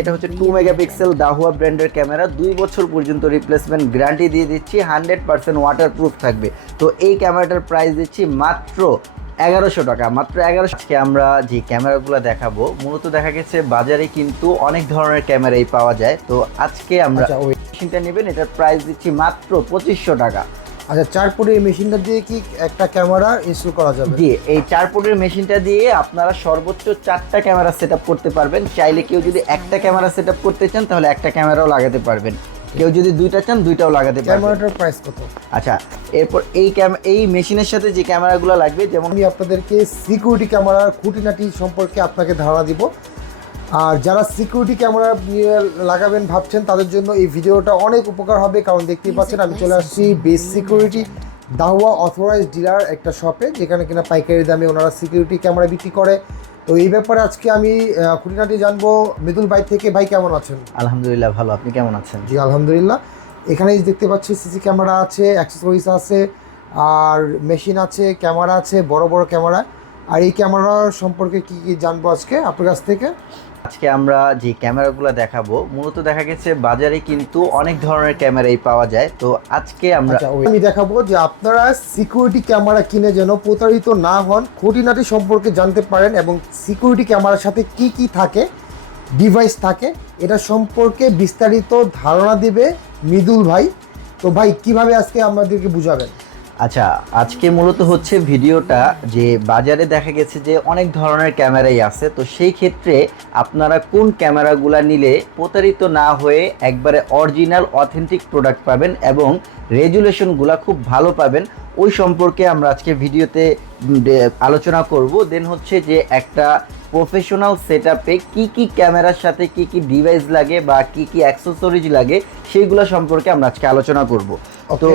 এটা হচ্ছে 2 মেগাপিক্সেল দাহুয়া ব্র্যান্ডের ক্যামেরা, 2 বছর পর্যন্ত রিপ্লেসমেন্ট গ্যারান্টি দিয়ে দিচ্ছি, 100% ওয়াটারপ্রুফ থাকবে। তো এই ক্যামেরাটার প্রাইস দিচ্ছি মাত্র 1100 টাকা, মাত্র 1100। আজকে আমরা যে ক্যামেরাগুলো দেখাবো মূলত দেখা গেছে বাজারে কিন্তু অনেক ধরনের ক্যামেরাই পাওয়া যায়। তো আজকে আমরা ওই মেশিনটা নেবেন, এটার প্রাইস দিচ্ছি মাত্র 2500 টাকা। আচ্ছা, 4 ফুটের এই মেশিনটা দিয়ে কি একটা ক্যামেরা ইনস্টল করা যাবে? জি, এই 4 ফুটের মেশিনটা দিয়ে আপনারা সর্বোচ্চ 4টা ক্যামেরা সেটআপ করতে পারবেন। চাইলে কেউ যদি একটা ক্যামেরা সেটআপ করতে চান তাহলে একটা ক্যামেরাও লাগাতে পারবেন, কেউ যদি দুইটা চান দুইটাও লাগাতে পারবেন। ক্যামেরাটার প্রাইস কত? আচ্ছা, এরপর এই মেশিনের সাথে যে ক্যামেরাগুলো লাগবে, যেমন আমি আপনাদেরকে সিকিউরিটি ক্যামেরার খুঁটিনাটি সম্পর্কে আপনাকে ধারণা দিব। আর যারা সিকিউরিটি ক্যামেরা নিয়ে লাগাবেন ভাবছেন তাদের জন্য এই ভিডিওটা অনেক উপকার হবে, কারণ দেখতেই পাচ্ছেন আমি চলে আসছি বেস সিকিউরিটি দাহুয়া অথরাইজড ডিলার একটা শপে, যেখানে কিনা পাইকারি দামে ওনারা সিকিউরিটি ক্যামেরা বিক্রি করে। তো এই ব্যাপারে আজকে আমি খুঁটিনাটি জানবো মৃদুল ভাই থেকে। ভাই কেমন আছেন? আলহামদুলিল্লাহ ভালো, আপনি কেমন আছেন? জি আলহামদুলিল্লাহ। এখানে দেখতে পাচ্ছি সিসি ক্যামেরা আছে, অ্যাক্সেসরিজ আছে, আর মেশিন আছে, ক্যামেরা আছে, বড় বড় ক্যামেরা। আর এই ক্যামেরা সম্পর্কে কি কি জানবো আজকে আপনার কাছ থেকে? আজকে আমরা যে ক্যামেরাগুলো দেখাবো মূলত দেখা গেছে বাজারে কিন্তু অনেক ধরনের ক্যামেরাই পাওয়া যায়। তো আজকে আমরা আমি দেখাবো যে আপনারা সিকিউরিটি ক্যামেরা কিনে যেন প্রতারিত না হন, খুঁটিনাটি সম্পর্কে জানতে পারেন, এবং সিকিউরিটি ক্যামেরার সাথে কি কি থাকে, ডিভাইস থাকে, এটা সম্পর্কে বিস্তারিত ধারণা দিবে মৃদুল ভাই। তো ভাই কিভাবে আজকে আমাদেরকে বুঝাবেন? আচ্ছা, আজকে মূলত হচ্ছে ভিডিওটা যে বাজারে দেখা গেছে যে অনেক ধরনের ক্যামেরাই আছে। তো সেই ক্ষেত্রে আপনারা কোন ক্যামেরাগুলো নিলে প্রতারিত না হয়ে একবারে অরিজিনাল অথেন্টিক প্রোডাক্ট পাবেন এবং রেজুলেশনগুলো খুব ভালো পাবেন, ওই সম্পর্কে আমরা আজকে ভিডিওতে আলোচনা করব। দেন হচ্ছে যে একটা প্রফেশনাল সেটআপে কি কি ক্যামেরার সাথে কি কি ডিভাইস লাগে বা কি কি অ্যাক্সেসরিজ লাগে সেইগুলো সম্পর্কে আমরা আজকে আলোচনা করব। তো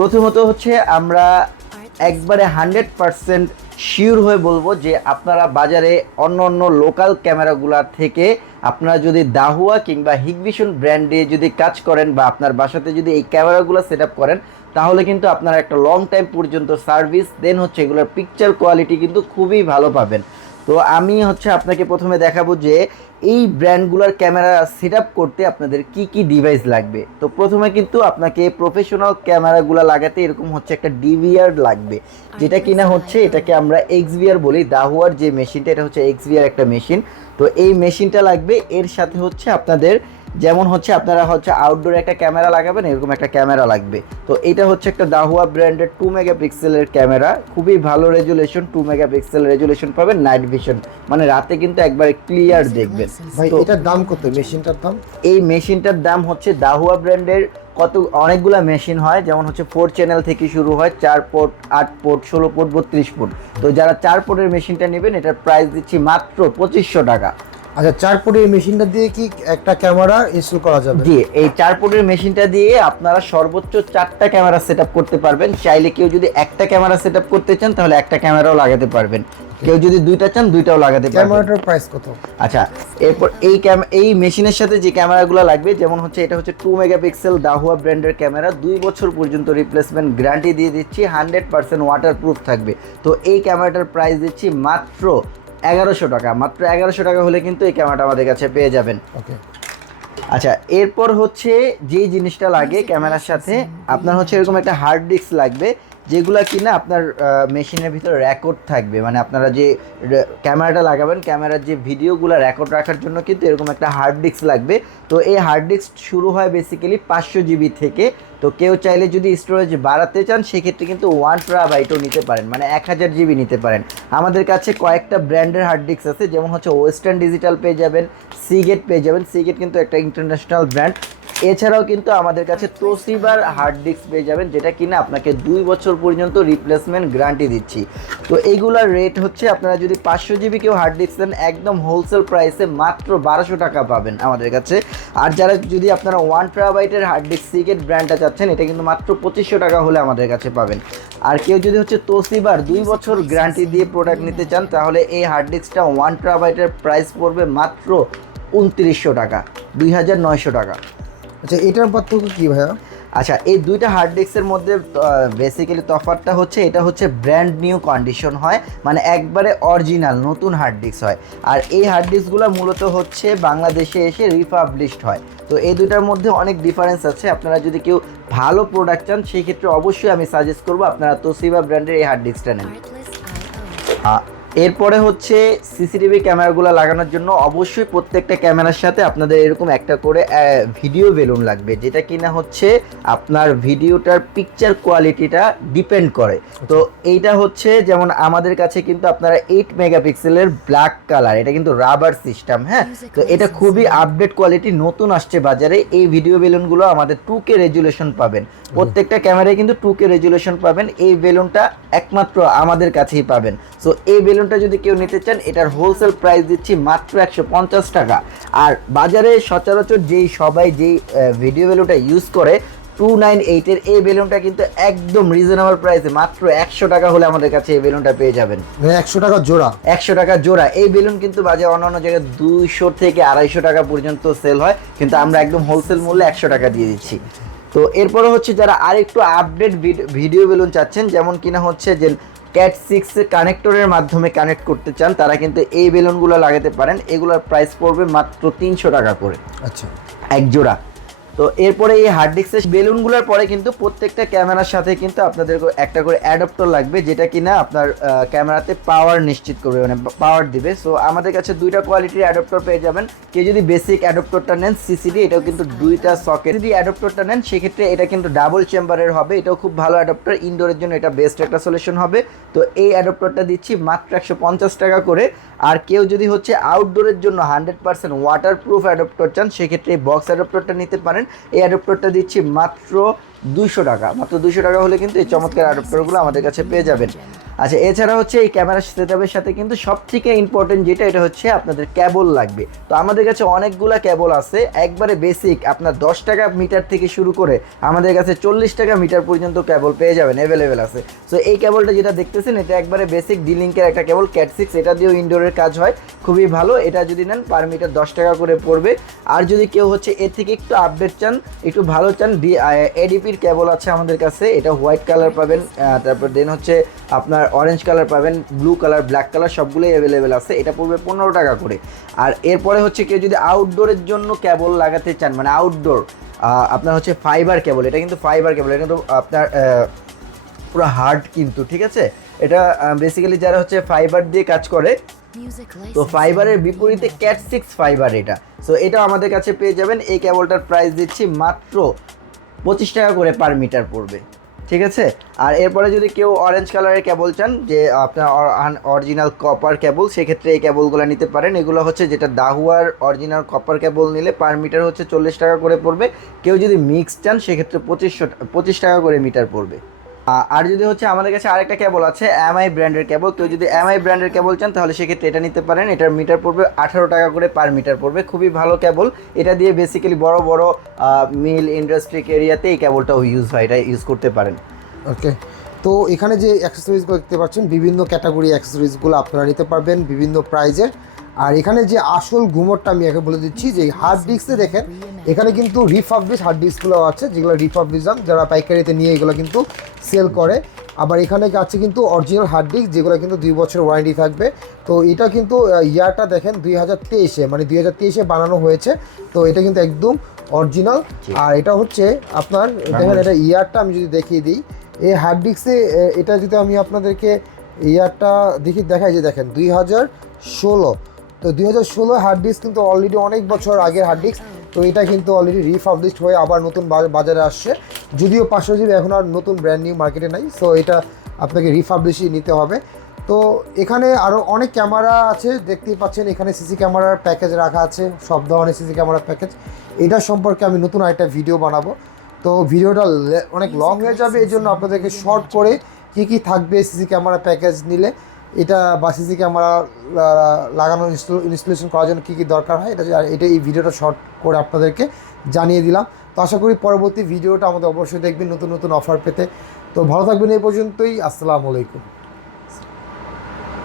প্রথমত হচ্ছে আমরা একবারে 100% শিওর হয়ে বলবো যে আপনারা বাজারে অন্য লোকাল ক্যামেরাগুলোর থেকে আপনারা যদি দাহুয়া কিংবা হিগভিশন ব্র্যান্ডে যদি কাজ করেন বা আপনার বাসাতে যদি এই ক্যামেরাগুলো সেট আপ করেন, তাহলে কিন্তু আপনারা একটা লং টাইম পর্যন্ত সার্ভিস, দেন হচ্ছে এগুলোর পিকচার কোয়ালিটি কিন্তু খুবই ভালো পাবেন। তো আমি হচ্ছে আপনাকে প্রথমে দেখাবো যে এই ব্র্যান্ডগুলোর ক্যামেরা সেট আপ করতে আপনাদের কি কি ডিভাইস লাগবে। তো প্রথমে কিন্তু আপনাকে প্রফেশনাল ক্যামেরাগুলো লাগাতে এরকম হচ্ছে একটা ডিভিআর লাগবে, যেটা কিনা হচ্ছে এটাকে আমরা এক্সভিআর বলি। দাহুয়ার যে মেশিনটা এটা হচ্ছে এক্সভিআর একটা মেশিন। তো এই মেশিনটা লাগবে, এর সাথে হচ্ছে আপনাদের যেমন হচ্ছে আপনারা হচ্ছে আউটডোরে একটা ক্যামেরা লাগাবেন, এরকম একটা ক্যামেরা লাগবে। তো এটা হচ্ছে একটা দাহুয়া ব্র্যান্ডের 2 মেগাপিক্সেলের ক্যামেরা, খুবই ভালো রেজুলেশন, 2 মেগাপিক্সেল রেজুলেশন পাবেন, নাইট ভিশন, মানে রাতে কিন্তু একবারে ক্লিয়ার দেখবেন। ভাই এটার দাম কত মেশিনটার দাম? এই মেশিনটার দাম হচ্ছে দাহুয়া ব্র্যান্ডের অনেকগুলা মেশিন হয়, যেমন হচ্ছে 4 চ্যানেল থেকে শুরু হয়, 4 পোর্ট, 8 পোর্ট, 16 পোর্ট, 32 পোর্ট। তো যারা 4 পোর্টের মেশিনটা নেবেন এটার প্রাইস দিচ্ছি মাত্র 2500 টাকা। আচ্ছা, 4 ফুটের এই মেশিনটা দিয়ে কি একটা ক্যামেরা ইনস্টল করা যাবে? জি, এই 4 পোর্টের মেশিনটা দিয়ে আপনারা সর্বোচ্চ 4টা ক্যামেরা সেটআপ করতে পারবেন। চাইলে কেউ যদি একটা ক্যামেরা সেটআপ করতে চান তাহলে একটা ক্যামেরাও লাগাতে পারবেন, কেউ যদি দুইটা চান দুইটাও লাগাতে পারবেন। ক্যামেরাটার প্রাইস কত? আচ্ছা, এরপর এই মেশিনের সাথে যে ক্যামেরাগুলো লাগবে, যেমন হচ্ছে এটা হচ্ছে 2 মেগাপিক্সেল দাহুয়া ব্র্যান্ডের ক্যামেরা, 2 বছর পর্যন্ত রিপ্লেসমেন্ট গ্যারান্টি দিয়ে দিচ্ছি, 100% ওয়াটারপ্রুফ থাকবে। তো এই ক্যামেরাটার প্রাইস দিচ্ছি মাত্র 1100 টাকা, মাত্র 1100 টাকা হলে কিন্তু এই ক্যামেরাটা আমাদের কাছে পেয়ে যাবেন। ওকে। আচ্ছা, এরপর হচ্ছে যে জিনিসটা লাগে ক্যামেরার সাথে, আপনার হচ্ছে এরকম একটা হার্ড ডিস্ক লাগবে, যেগুলো কিনা আপনার মেশিনের ভিতরে রেকর্ড থাকবে, মানে আপনারা যে ক্যামেরাটা লাগাবেন ক্যামেরার যে ভিডিওগুলো রেকর্ড রাখার জন্য কিন্তু এরকম একটা হার্ড ডিস্ক লাগবে। তো এই হার্ড ডিস্ক শুরু হয় বেসিক্যালি 500 জিবি থেকে। তো কেউ চাইলে যদি স্টোরেজ বাড়াতে চান সেক্ষেত্রে কিন্তু 1 টেরাবাইটও নিতে পারেন, মানে 1000 জিবি নিতে পারেন। আমাদের কাছে কয়েকটা ব্র্যান্ডের হার্ড ডিস্ক আছে, যেমন হচ্ছে ওয়েস্টার্ন ডিজিটাল পেয়ে যাবেন, সিগেট পেয়ে যাবেন, সিগেট কিন্তু একটা ইন্টারন্যাশনাল ব্র্যান্ড। এছাড়াও কিন্তু আমাদের কাছে তোশিবার হার্ড ডিস্ক পেয়ে যাবেন, যেটা কিনা আপনাকে 2 বছর পর্যন্ত রিপ্লেসমেন্ট গ্যারান্টি দিচ্ছি। তো এইগুলার রেট হচ্ছে আপনারা যদি 500 জিবি কেউ হার্ড ডিস্ক দেন একদম হোলসেল প্রাইসে মাত্র 1200 টাকা পাবেন আমাদের কাছে। আর যারা যদি আপনারা 1 টেরাবাইটের হার্ড ডিস্ক সিগেট ব্র্যান্ডটা চাচ্ছেন এটা কিন্তু মাত্র 2500 টাকা হলে আমাদের কাছে পাবেন। আর কেউ যদি হচ্ছে তোশিবার 2 বছর গ্যারান্টি দিয়ে প্রোডাক্ট নিতে চান তাহলে এই হার্ড ডিস্কটা 1 টেরাবাইটের প্রাইস পড়বে মাত্র 2900 টাকা, 2900 টাকা। আচ্ছা, এটার পার্থক্য কি ভাইয়া? আচ্ছা, এই দুইটা হার্ড ডিস্কের মধ্যে বেসিক্যালি তফাৎটা হচ্ছে এটা হচ্ছে ব্র্যান্ড নিউ কন্ডিশন হয়, মানে একবারে অরিজিনাল নতুন হার্ড ডিস্ক হয়। আর এই হার্ড ডিস্কগুলো মূলত হচ্ছে বাংলাদেশে এসে রিফাবলিশড হয়। তো এই দুইটার মধ্যে অনেক ডিফারেন্স আছে। আপনারা যদি কেউ ভালো প্রোডাক্ট চান সেই ক্ষেত্রে অবশ্যই আমি সাজেস্ট করবো আপনারা তোশিবা ব্র্যান্ডের এই হার্ড ডিস্কটা নেন। এরপরে হচ্ছে সিসিটিভি ক্যামেরাগুলো লাগানোর জন্য অবশ্যই প্রত্যেকটা ক্যামেরার সাথে আপনাদের এরকম একটা করে ভিডিও বেলুন লাগবে, যেটা কিনা হচ্ছে আপনার ভিডিওটার পিকচার কোয়ালিটিটা ডিপেন্ড করে। তো এইটা হচ্ছে যেমন আমাদের কাছে কিন্তু আপনারা 8 মেগাপিক্সেলের ব্ল্যাক কালার, এটা কিন্তু রাবার সিস্টেম, হ্যাঁ। তো এটা খুবই আপডেট কোয়ালিটি, নতুন আসছে বাজারে। এই ভিডিও বেলুনগুলো আমাদের 2K রেজুলেশন পাবেন, প্রত্যেকটা ক্যামেরায় কিন্তু 2K রেজুলেশন পাবেন। এই বেলুনটা একমাত্র আমাদের কাছেই পাবেন। সো এই বেলুনটা যদি কেউ নিতে চান এটার হোলসেল প্রাইস দিচ্ছি মাত্র 150 টাকা। আর বাজারে সচরাচর সবাই যেই ভিডিও বেলুনটা ইউজ করে 298 এই বেলুনটা কিন্তু একদম রিজনেবল প্রাইসে মাত্র 100 টাকা হলে আমাদের কাছে এই বেলুনটা পেয়ে যাবেন। 100 টাকা জোড়া? 100 টাকা জোড়া। এই বেলুন কিন্তু বাজারে অন্যান্য জায়গায় 200 থেকে 250 টাকা পর্যন্ত সেল হয়, কিন্তু আমরা একদম হোলসেল মূল্যে 100 টাকা দিয়ে দিচ্ছি। তো এরপরে হচ্ছে যারা আরেকটু আপডেট ভিডিও বেলুন চাচ্ছেন, যেমন কিনা হচ্ছে যে ক্যাট 6 কানেক্টরের মাধ্যমে কানেক্ট করতে চান, তারা কিন্তু এই বেলুনগুলো লাগাতে পারেন। এগুলোর প্রাইস পড়বে মাত্র 300 টাকা করে, আচ্ছা, এক জোড়া। তো এরপরে এই হার্ড ডিস্কের বেলুনগুলোর পরে কিন্তু প্রত্যেকটা ক্যামেরার সাথে কিন্তু আপনাদের একটা করে অ্যাডাপ্টার লাগবে, যেটা কিনা আপনার ক্যামেরাতে পাওয়ার নিশ্চিত করবে, মানে পাওয়ার দিবে। সো আমাদের কাছে দুইটা কোয়ালিটির অ্যাডাপ্টার পেয়ে যাবেন। কেউ যদি বেসিক অ্যাডাপ্টারটা নেন সিসিডি, এটাও কিন্তু দুইটা সকেট। যদি অ্যাডাপ্টারটা নেন সেক্ষেত্রে এটা কিন্তু ডাবল চেম্বারের হবে, এটাও খুব ভালো অ্যাডাপ্টার, ইনডোরের জন্য এটা বেস্ট একটা সলিউশন হবে। তো এই অ্যাডাপ্টারটা দিচ্ছি মাত্র 150 টাকা করে। আর কেউ যদি হচ্ছে আউটডোরের জন্য 100% ওয়াটারপ্রুফ অ্যাডাপ্টার চান সেক্ষেত্রে এই বক্স অ্যাডাপ্টারটা নিতে পারেন। এই অ্যাডাপ্টারটা দিচ্ছি মাত্র 200 টাকা। মাত্র 200 টাকা হলে কিন্তু এই চমৎকার অ্যাডাপ্টারগুলো আমাদের কাছে পেয়ে যাবেন। আচ্ছা, এছাড়া হচ্ছে এই ক্যামেরা সেটআপের সাথে কিন্তু সবথেকে ইম্পর্টেন্ট যেটা, এটা হচ্ছে আপনাদের ক্যাবল লাগবে। তো আমাদের কাছে অনেকগুলা ক্যাবল আছে, একবারে বেসিক আপনার 10 টাকা মিটার থেকে শুরু করে আমাদের কাছে 40 টাকা মিটার পর্যন্ত ক্যাবল পেয়ে যাবেন, অ্যাভেলেবেল আছে। সো এই ক্যাবলটা যেটা দেখতেছেন এটা একবারে বেসিক ডি-লিঙ্কের একটা ক্যাবল, ক্যাট 6, এটা দিয়েও ইনডোরের কাজ হয়, খুবই ভালো। এটা যদি নেন পার মিটার 10 টাকা করে পড়বে। আর যদি কেউ হচ্ছে এর থেকে একটু আপডেট চান, একটু ভালো চান, এডিপির ক্যাবল আছে আমাদের কাছে, এটা হোয়াইট কালার পাবেন, তারপর দেন হচ্ছে আপনার অরেঞ্জ কালার পাবেন, ব্লু কালার, ব্ল্যাক কালার সবগুলোই অ্যাভেলেবেল আছে, এটা পড়বে 15 টাকা করে। আর এরপরে হচ্ছে কেউ যদি আউটডোরের জন্য ক্যাবল লাগাতে চান, মানে আউটডোর, আপনার হচ্ছে ফাইবার ক্যাবল, এটা কিন্তু ফাইবার ক্যাবল, এটা কিন্তু আপনার পুরো হার্ড কিন্তু, ঠিক আছে। এটা বেসিক্যালি যারা হচ্ছে ফাইবার দিয়ে কাজ করে, তো ফাইবারের বিপরীতে ক্যাট 6 ফাইবার এটা। সো এটা আমাদের কাছে পেয়ে যাবেন। এই ক্যাবলটার প্রাইস দিচ্ছি মাত্র 25 টাকা করে পার মিটার পড়বে, ঠিক আছে। আর এরপরে যদি কেউ অরেঞ্জ কালারের কেবল চান, যে আপনার অরিজিনাল কপার কেবল, সেক্ষেত্রে এই কেবলগুলো নিতে পারেন। এগুলো হচ্ছে যেটা দাহুয়ার অরিজিনাল কপার কেবল নিলে পার মিটার হচ্ছে 40 টাকা করে পড়বে। কেউ যদি মিক্স চান সেক্ষেত্রে 25 টাকা করে মিটার পড়বে। আর যদি হচ্ছে আমাদের কাছে আরেকটা কেবল আছে এমআই ব্র্যান্ডের কেবল, কেউ যদি এমআই ব্র্যান্ডের কেবল চান তাহলে সেক্ষেত্রে এটা নিতে পারেন। এটার মিটার পড়বে 18 টাকা করে পার মিটার পড়বে, খুবই ভালো কেবল। এটা দিয়ে বেসিক্যালি বড় বড় মিল ইন্ডাস্ট্রিক এরিয়াতে এই কেবলটাও ইউজ হয়, এটা ইউজ করতে পারেন। ওকে, তো এখানে যে অ্যাক্সেসরিজগুলো দেখতে পাচ্ছেন, বিভিন্ন ক্যাটাগরি অ্যাক্সেসরিজগুলো আপনারা নিতে পারবেন বিভিন্ন প্রাইজের। আর এখানে যে আসল ঘুমোরটা আমি আগে বলে দিচ্ছি, যে হার্ড ডিস্কে দেখেন এখানে কিন্তু রিফাবলিশ হার্ড ডিস্কগুলো আছে, যেগুলো রিফাবলিশন যারা পাইকারিতে নিয়ে এগুলো কিন্তু সেল করে। আবার এখানে আছে কিন্তু অরিজিনাল হার্ড ডিস্ক, যেগুলো কিন্তু 2 বছর ওয়ারেন্টি থাকবে। তো এটা কিন্তু ইয়ারটা দেখেন 2023-এ, মানে 2023-এ বানানো হয়েছে। তো এটা কিন্তু একদম অরিজিনাল। আর এটা হচ্ছে আপনার দেখেন, এটা ইয়ারটা আমি যদি দেখিয়ে দিই, এই হার্ড ডিস্কে এটা যদি আমি আপনাদেরকে ইয়ারটা দেখাই, যে দেখেন 2016। তো 2016 হার্ড ডিস্ক কিন্তু অলরেডি অনেক বছর আগের হার্ড ডিস্ক। তো এটা কিন্তু অলরেডি রিফাবলিশড হয়ে আবার নতুন বাজারে আসছে, যদিও 500 GB এখন আর নতুন ব্র্যান্ড নিউ মার্কেটে নাই। সো এটা আপনাকে রিফাবলিশই নিতে হবে। তো এখানে আরও অনেক ক্যামেরা আছে, দেখতেই পাচ্ছেন এখানে সিসি ক্যামেরার প্যাকেজ রাখা আছে, সব ধরনের সিসি ক্যামেরার প্যাকেজ। এটা সম্পর্কে আমি নতুন আরেকটা ভিডিও বানাবো। তো ভিডিওটা অনেক লং হয়ে যাবে, এই জন্য আপনাদেরকে শর্ট করে কী থাকবে সিসি ক্যামেরা প্যাকেজ নিলে, এটা বা সিসি ক্যামেরা লাগানো ইনস্টলেশন করার জন্য কী দরকার হয়, এটা এই ভিডিওটা শর্ট করে আপনাদেরকে জানিয়ে দিলাম। তো আশা করি পরবর্তী ভিডিওটা আমাদের অবশ্যই দেখবেন নতুন নতুন অফার পেতে। তো ভালো থাকবেন এই পর্যন্তই, আসসালামু আলাইকুম।